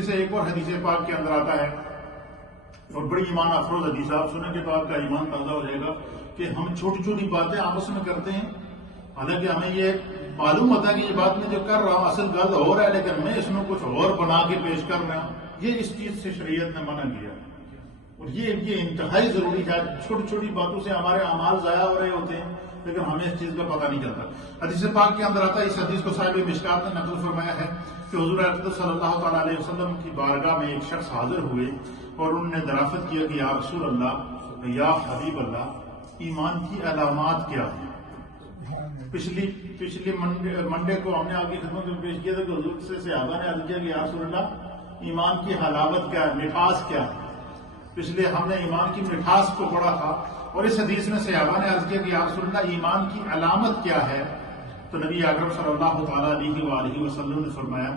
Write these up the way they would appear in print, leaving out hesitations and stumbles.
سے ایک اور حدیث پاک کے اندر آتا ہے اور بڑی ایمان افروز حدیث، آپ سننے کے بعد کا ایمان تازہ ہو جائے گا کہ ہم چھوٹی چھوٹی باتیں آپس میں کرتے ہیں، حالانکہ ہمیں یہ معلوم ہوتا ہے کہ یہ بات میں جو کر رہا ہوں اصل گل ہو رہا ہے، لیکن میں اس میں کچھ اور بنا کے پیش کر رہا ہوں۔ یہ اس چیز سے شریعت نے منع کیا، اور یہ انتہائی ضروری ہے۔ چھوٹی چھوٹی باتوں سے ہمارے اعمال ضائع ہو رہے ہوتے ہیں، لیکن ہمیں اس چیز کا پتہ نہیں چلتا۔ حدیث پاک کے اندر آتا ہے، اس حدیث کو صاحب مشکات نے نقل فرمایا ہے کہ حضور اقدس صلی اللہ تعالیٰ علیہ وسلم کی بارگاہ میں ایک شخص حاضر ہوئے اور انہوں نے دریافت کیا کہ یا رسول اللہ، یا حبیب اللہ، ایمان کی علامات کیا ہیں؟ پچھلی منڈے کو ہم نے آپ کی خدمت میں پیش کیا تھا کہ حضور سے صحابہ نے عرض کیا کہ یا رسول اللہ، ایمان کی حلاوت کیا ہے، مٹھاس کیا ہے؟ پچھلے ہم نے ایمان کی مٹھاس کو پڑھا تھا، اور اس حدیث میں صحابہ نے عرض کیا کہ یا رسول اللہ، ایمان کی علامت کیا ہے؟ تو نبی اکرم صلی اللہ تعالیٰ علیہ وآلہ وسلم نے فرمایا،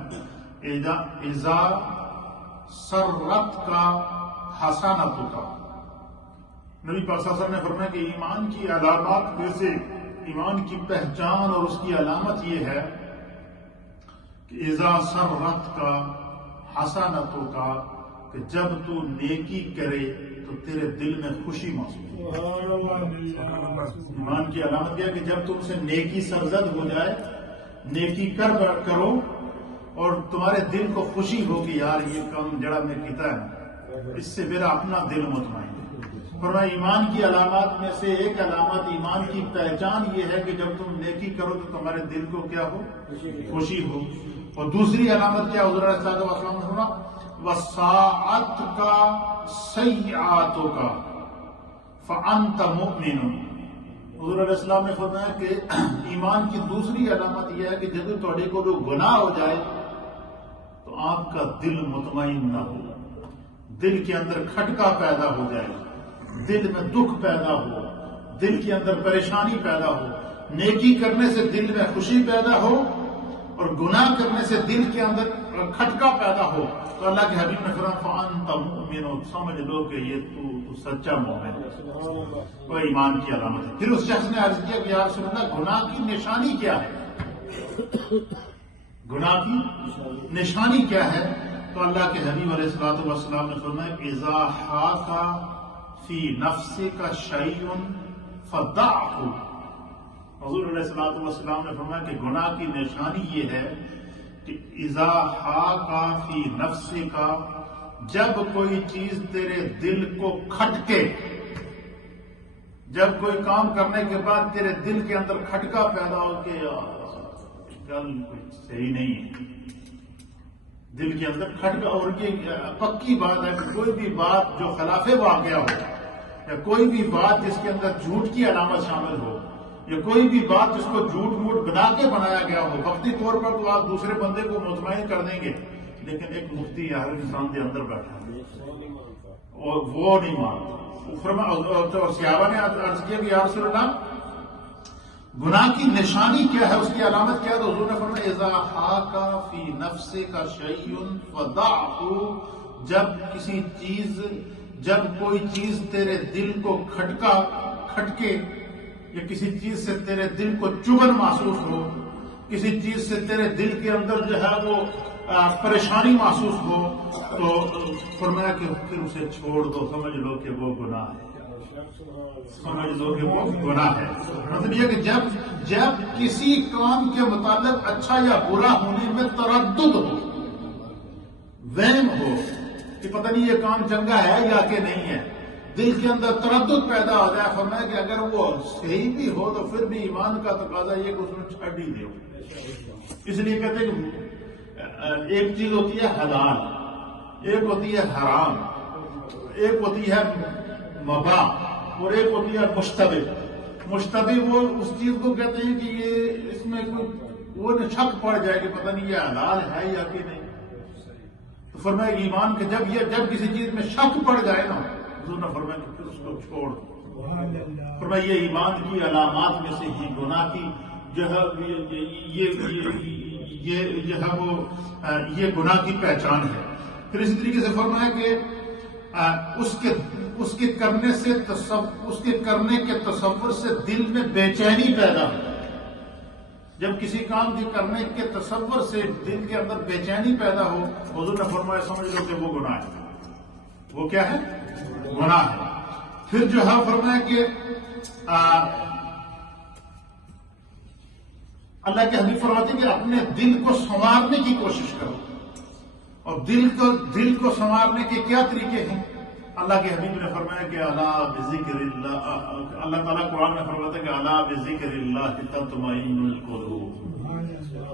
اذا سرت کا حسنت کا۔ نبی پاک صلی اللہ علیہ وسلم نے فرمایا کہ ایمان کی علامات میں سے، ایمان کی پہچان اور اس کی علامت یہ ہے کہ اذا سرت کا حسنت کا، کہ جب تو نیکی کرے تو تیرے دل میں خوشی محسوس ہو۔ ایمان کی علامت کیا ہے کہ جب تم سے نیکی سرزد ہو جائے، نیکی کرو اور تمہارے دل کو خوشی ہو کہ یار یہ کام جڑا میں کیتا ہے، اس سے میرا اپنا دل مطمئن ہے۔ فرمایا ایمان کی علامات میں سے ایک علامت، ایمان کی پہچان یہ ہے کہ جب تم نیکی کرو تو تمہارے دل کو کیا ہو؟ خوشی ہو۔ اور دوسری علامت کیا؟ حضور علیہ السلام نے فرمایا وَسَاعَتْ کا سَيِّعَاتُ کا فَأَنْتَ مُؤْمِنٌ۔ حضور علیہ السلام نے فرمایا کہ ایمان کی دوسری علامت یہ ہے کہ جب تھوڑے کو جو گناہ ہو جائے تو آپ کا دل مطمئن نہ ہو، دل کے اندر کھٹکا پیدا ہو جائے، دل میں دکھ پیدا ہو، دل کے اندر پریشانی پیدا ہو۔ نیکی کرنے سے دل میں خوشی پیدا ہو اور گناہ کرنے سے دل کے اندر کھٹکا پیدا ہو، تو اللہ کے حبیب نے فرمایا فَأَنْتَ مُؤْمِنٌ، سمجھ لو کہ یہ تو سچا مومن ہے، وہ ایمان کی علامت ہے۔ پھر اس شخص نے عرض کیا کہ یا رسول اللہ، گناہ کی نشانی کیا ہے؟ گناہ کی نشانی کیا ہے؟ تو اللہ کے حبیب علیہ الصلوۃ والسلام نے فرمایا اذا حاک فی نفسک شیء فدعہ۔ حضور علیہ الصلوۃ والسلام نے فرمایا کہ گناہ کی نشانی یہ ہے کہ اذا حاک فی نفسک، جب کوئی چیز تیرے دل کو کھٹکے، جب کوئی کام کرنے کے بعد تیرے دل کے اندر کھٹکا پیدا ہو کہ گل کچھ صحیح نہیں ہے، دل کے اندر کھٹکا۔ اور یہ پکی بات ہے کہ کوئی بھی بات جو خلاف واقعہ ہو، یا کوئی بھی بات جس کے اندر جھوٹ کی علامت شامل ہو، یا کوئی بھی بات جس کو جھوٹ موٹ بنا کے بنایا گیا ہو، وقتی طور پر تو آپ دوسرے بندے کو مطمئن کر دیں گے، لیکن ایک مفتی ہر انسان کے اندر بیٹھا ہے اور وہ نہیں مانتا۔ اور صحابہ نے عرض کیا کہ یا رسول اللہ، گناہ کی نشانی کیا ہے، اس کی علامت کیا ہے؟ تو حضور نے فرمایا اذا حاک فی نفسک شیء فدعہ، جب کوئی چیز تیرے دل کو کھٹکے، یا کسی چیز سے تیرے دل کو چبھن محسوس ہو، کسی چیز سے تیرے دل کے اندر جو ہے وہ پریشانی محسوس ہو، تو فرمایا کہ پھر اسے چھوڑ دو، سمجھ لو کہ وہ گناہ ہے، سمجھ لو کہ وہ گناہ ہے۔ مطلب یہ کہ جب کسی کام کے متعلق اچھا یا برا ہونے میں تردد ہو، وہم ہو کہ پتہ نہیں یہ کام چنگا ہے یا کہ نہیں ہے، دل کے اندر تردد پیدا ہو جائے، فرمایا کہ اگر وہ صحیح بھی ہو تو پھر بھی ایمان کا تقاضا یہ کہ اس میں چھڑ ہی دے۔ اس لیے کہتے ہیں کہ ایک چیز ہوتی ہے حلال، ایک ہوتی ہے حرام، ایک ہوتی ہے مباح، اور ایک ہوتی ہے مشتبہ۔ وہ اس چیز کو کہتے ہیں کہ یہ اس میں وہ شک پڑ جائے کہ پتہ نہیں یہ حلال ہے یا کہ نہیں۔ تو فرمایا ایمان کہ جب کسی چیز میں شک پڑ جائے نا، حضور نے فرمایا کہ پھر اس کو چھوڑ دو۔ فرمایا یہ ایمان کی علامات میں سے ہی گناہ کی جو ہے یہ گناہ کی پہچان ہے۔ پھر اسی طریقے سے فرمایا کہ اس کے کرنے کے تصور سے دل میں بے چینی پیدا ہو۔ جب کسی کام کے کرنے کے تصور سے دل کے اندر بے چینی پیدا ہو، حضور نے فرمایا سمجھ لو کہ وہ گناہ ہے۔ وہ کیا ہے؟ گناہ ہے۔ پھر جو ہے فرمایا کہ اللہ کے حبیب فرماتے ہیں کہ اپنے دل کو سنوارنے کی کوشش کرو، اور دل کو سنوارنے کے کیا طریقے ہیں؟ اللہ کے حبیب نے فرمایا کہ الا بذکر اللہ، اللہ تعالیٰ قرآن میں فرماتا ہے کہ الا بذکر اللہ تطمئن القلوب،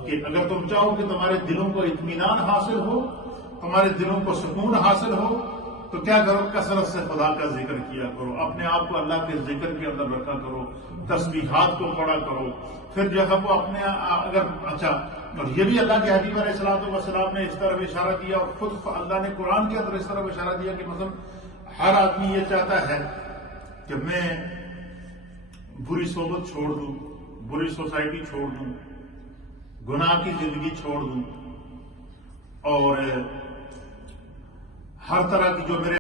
کہ اگر تم چاہو کہ تمہارے دلوں کو اطمینان حاصل ہو، تمہارے دلوں کو سکون حاصل ہو، تو کیا کرو؟ کثرت سے خدا کا ذکر کیا کرو، اپنے آپ کو اللہ کے ذکر کے اندر رکھا کرو، تسبیحات کو پڑھا کرو۔ پھر جو ہے وہ اپنے اگر اور یہ بھی اللہ کے حبیب علیہ السلام نے اس طرح اشارہ کیا، اور خود اللہ نے قرآن کے اندر اس طرح اشارہ دیا کہ مثلا ہر آدمی یہ چاہتا ہے کہ میں بری صحبت چھوڑ دوں، بری سوسائٹی چھوڑ دوں، گناہ کی زندگی چھوڑ دوں، اور ہر طرح کی جو میرے